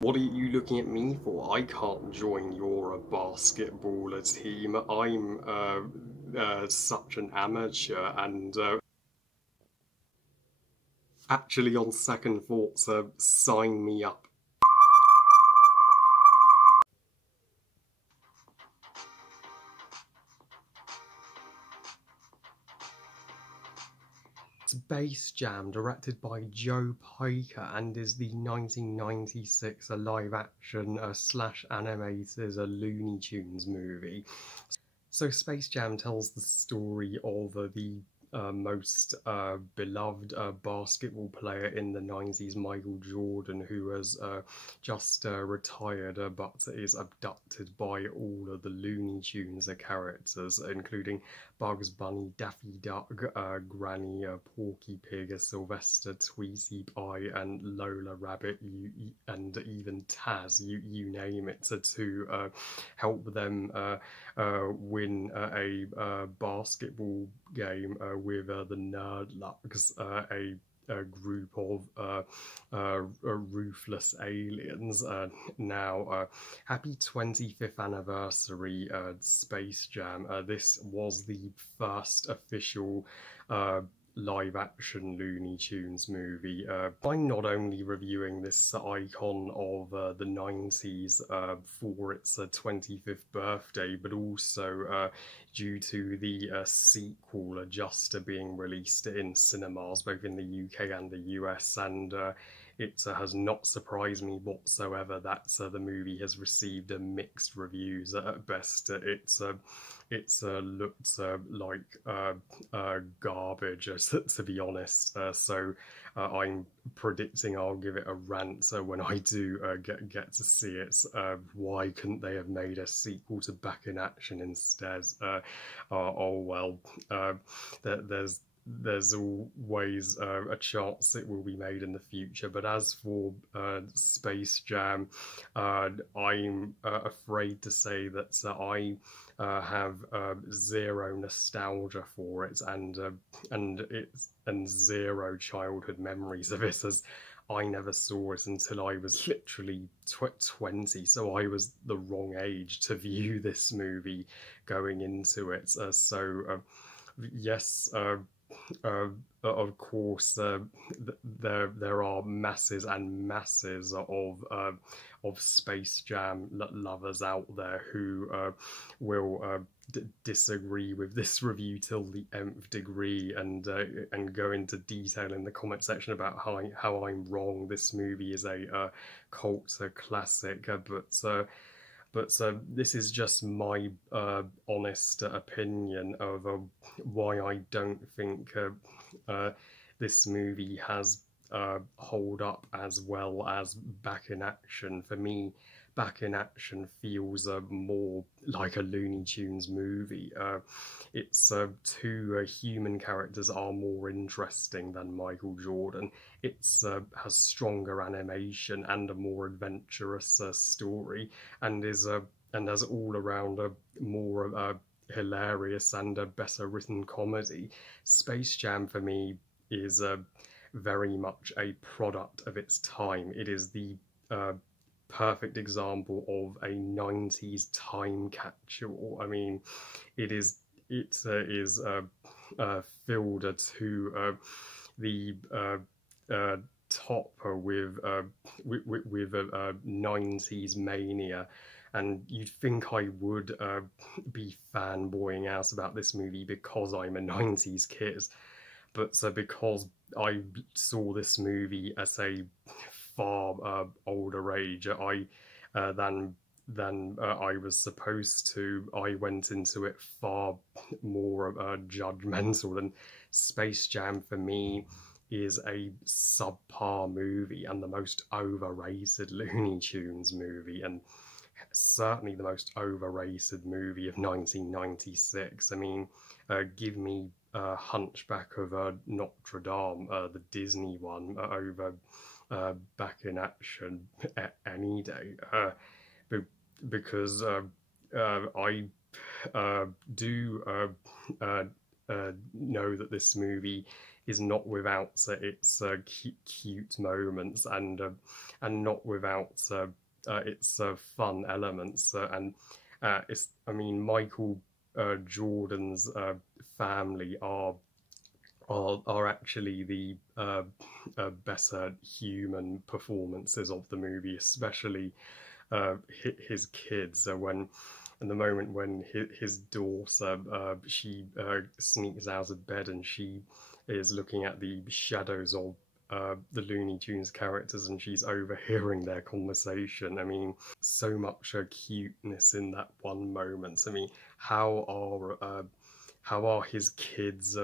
What are you looking at me for? I can't join your basketballer team. I'm such an amateur, and actually, on second thoughts, sign me up. Space Jam, directed by Joe Piker, and is the 1996 live-action slash animated Looney Tunes movie. So Space Jam tells the story of the most beloved basketball player in the 90s, Michael Jordan, who has just retired but is abducted by all of the Looney Tunes characters, including Bugs Bunny, Daffy Duck, Granny, Porky Pig, Sylvester, Tweety Pie, and Lola Rabbit, and even Taz, you name it, to help them win a basketball game with the Nerdlugs, a group of ruthless aliens. Happy 25th anniversary, Space Jam. This was the first official live-action Looney Tunes movie. I'm not only reviewing this icon of the 90s for its 25th birthday, but also due to the sequel just being released in cinemas, both in the UK and the US, and it has not surprised me whatsoever that the movie has received mixed reviews. At best, it's looked like garbage, to be honest. So I'm predicting I'll give it a rant when I do get to see it. Why couldn't they have made a sequel to Back in Action instead? Oh well. There's always a chance it will be made in the future. But as for Space Jam, I'm afraid to say that I have zero nostalgia for it, and zero childhood memories of it, as I never saw it until I was literally 20, so I was the wrong age to view this movie going into it. Yes, of course, there are masses and masses of Space Jam lovers out there who will disagree with this review till the nth degree, and go into detail in the comment section about how I'm wrong. This movie is a cult classic, but this is just my honest opinion of why I don't think this movie has hold up as well as Back in Action. For me, Back in Action feels more like a Looney Tunes movie. Its two human characters are more interesting than Michael Jordan. It has stronger animation and a more adventurous story, and has all around a more hilarious and a better written comedy. Space Jam for me is very much a product of its time. It is the perfect example of a 90s time capsule. I mean, it is filled to the top with 90s mania, and you'd think I would be fanboying out about this movie because I'm a 90s kid, but because I saw this movie at a far older age than I was supposed to, I went into it far more judgmental. And Space Jam for me is a subpar movie and the most overrated Looney Tunes movie, and certainly the most overrated movie of 1996. I mean, give me Hunchback of Notre Dame, the Disney one, over Back in Action any day, because I do know that this movie is not without its cute moments, and not without its fun elements. And it's, I mean, Michael Jordan's family are actually the better human performances of the movie, especially his kids. When in the moment when his daughter she sneaks out of bed and she is looking at the shadows of the Looney Tunes characters, and she's overhearing their conversation. I mean, so much cuteness in that one moment. I mean, how are his kids?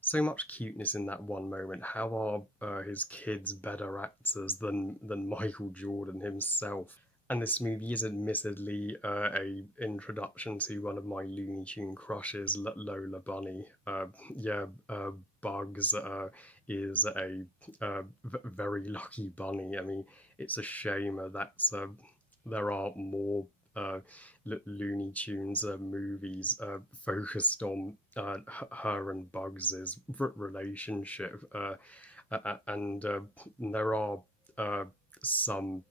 So much cuteness in that one moment. How are his kids better actors than Michael Jordan himself? And this movie is admittedly a introduction to one of my Looney Tune crushes, Lola Bunny. Yeah, Bugs is a very lucky bunny. I mean, it's a shame that there are more Looney Tunes movies focused on her and Bugs's relationship, and there are some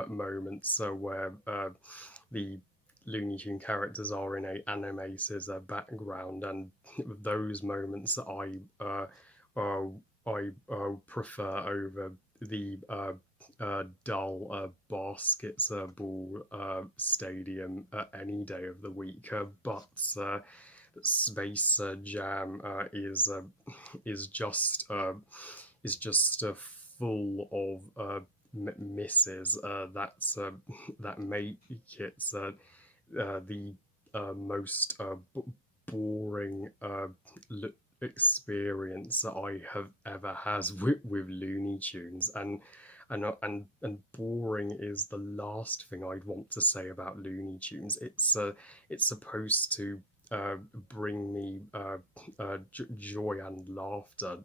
moments where the Looney Tune characters are in a animated background, and those moments uh, I prefer over the dull basketball stadium any day of the week. But Space Jam is just is just full of misses that make it the most boring experience that I have ever had with Looney Tunes, and boring is the last thing I'd want to say about Looney Tunes. It's supposed to bring me joy and laughter,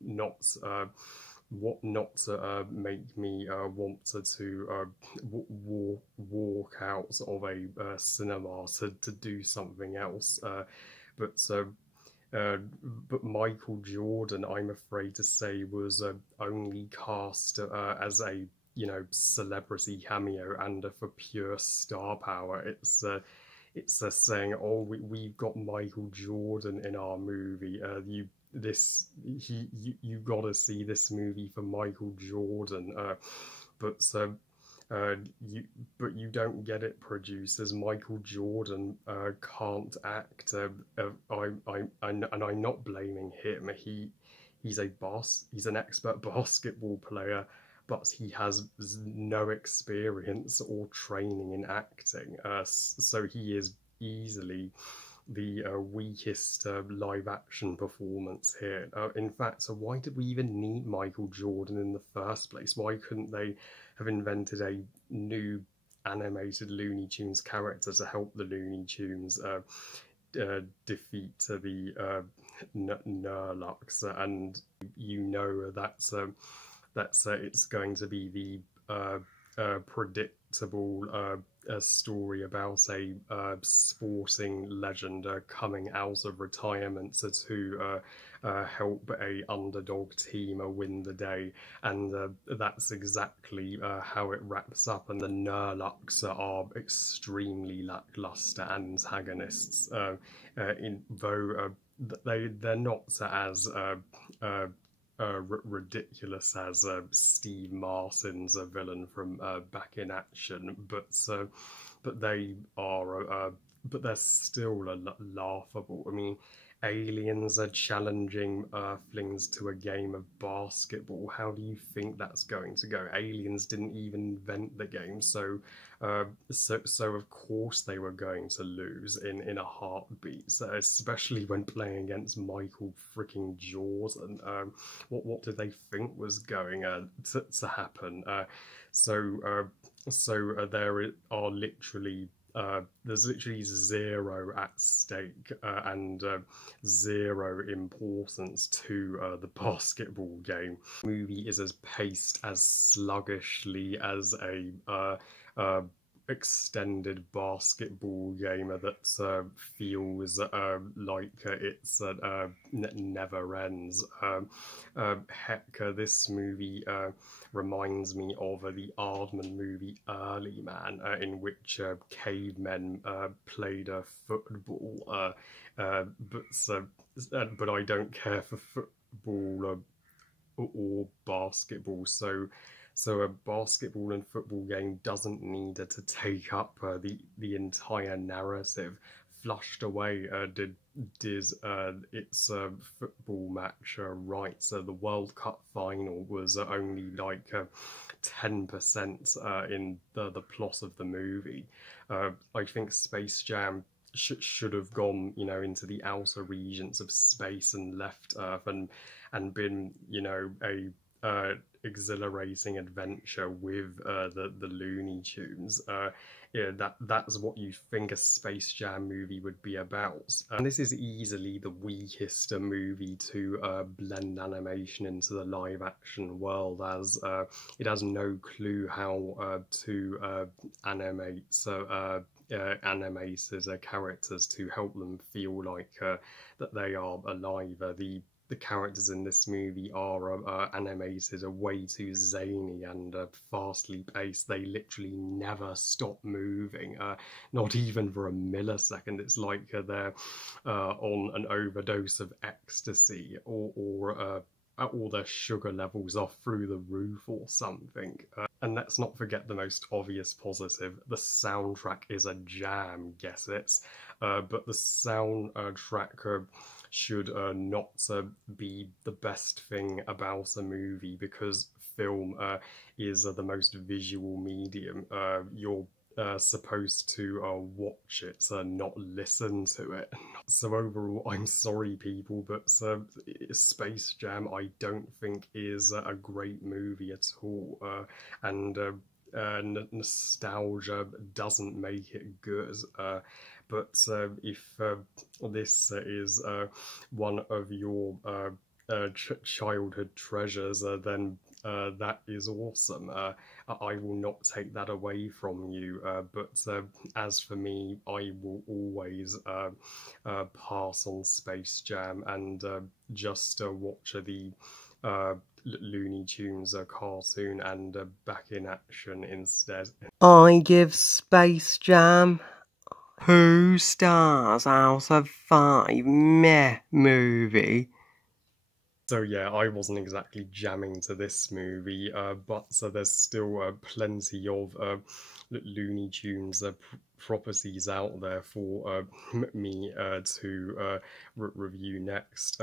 not to make me want to walk out of a cinema to do something else. But but Michael Jordan, I'm afraid to say, was only cast as a celebrity cameo, and for pure star power. It's saying, oh, we've got Michael Jordan in our movie. You gotta see this movie for Michael Jordan. But you don't get it, producers. Michael Jordan can't act. And I'm not blaming him. He's an expert basketball player, but he has no experience or training in acting. So he is easily the weakest live action performance here. In fact, so why did we even need Michael Jordan in the first place? Why couldn't they have invented a new animated Looney Tunes character to help the Looney Tunes defeat the Nurlux? And that's it's going to be the predictable a story about a sporting legend coming out of retirement to help a underdog team win the day, and that's exactly how it wraps up. And the Nurlux are extremely lackluster antagonists, though they're not as ridiculous as Steve Martin's a villain from Back in Action, but they are but they're still laughable. I mean, aliens are challenging Earthlings to a game of basketball. How do you think that's going to go? Aliens didn't even invent the game, so of course they were going to lose in a heartbeat. So especially when playing against Michael freaking Jordan. What did they think was going to happen? So there are literally. There's literally zero at stake and zero importance to the basketball game. The movie is as paced as sluggishly as a extended basketball game that feels like it's never ends. Heck, this movie reminds me of the Aardman movie Early Man, in which cavemen played football. But I don't care for football or basketball. So a basketball and football game doesn't need to take up the entire narrative. Flushed away did its football match right. So the World Cup final was only like 10% in the plot of the movie. I think Space Jam should have gone, into the outer regions of space and left Earth and been, a exhilarating adventure with the Looney Tunes. Yeah, that's what you think a Space Jam movie would be about. And this is easily the weakest movie to blend animation into the live action world, as it has no clue how to animate animated characters to help them feel like that they are alive. The characters in this movie are animated way too zany and fastly paced. They literally never stop moving, not even for a millisecond. It's like they're on an overdose of ecstasy, or all their sugar levels are through the roof or something. And let's not forget the most obvious positive. The soundtrack is a jam, guess it. But the soundtrack should not be the best thing about a movie, because film is the most visual medium. You're supposed to watch it, not listen to it. So overall, I'm sorry people, but Space Jam I don't think is a great movie at all, and nostalgia doesn't make it good. But if this is one of your childhood treasures, then that is awesome. I will not take that away from you, but as for me, I will always pass on Space Jam and just watch the Looney Tunes cartoon and Back in Action instead. I give Space Jam 2 stars out of 5. Meh movie. So yeah, I wasn't exactly jamming to this movie, but there's still plenty of Looney Tunes properties out there for me to review next.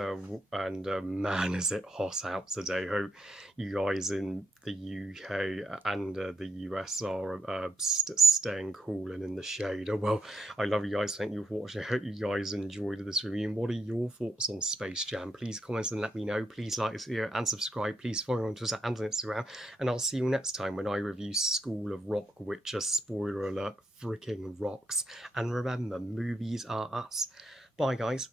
And man, is it hot out today. Hope you guys in the UK and the US are staying cool and in the shade. Oh well, I love you guys. Thank you for watching. I hope you guys enjoyed this review. And what are your thoughts on Space Jam? Please comment and let me know. Please like this video and subscribe. Please follow me on Twitter and on Instagram. And I'll see you next time when I review School of Rock, which, spoiler alert, freaking rocks. And remember, movies are us. Bye, guys.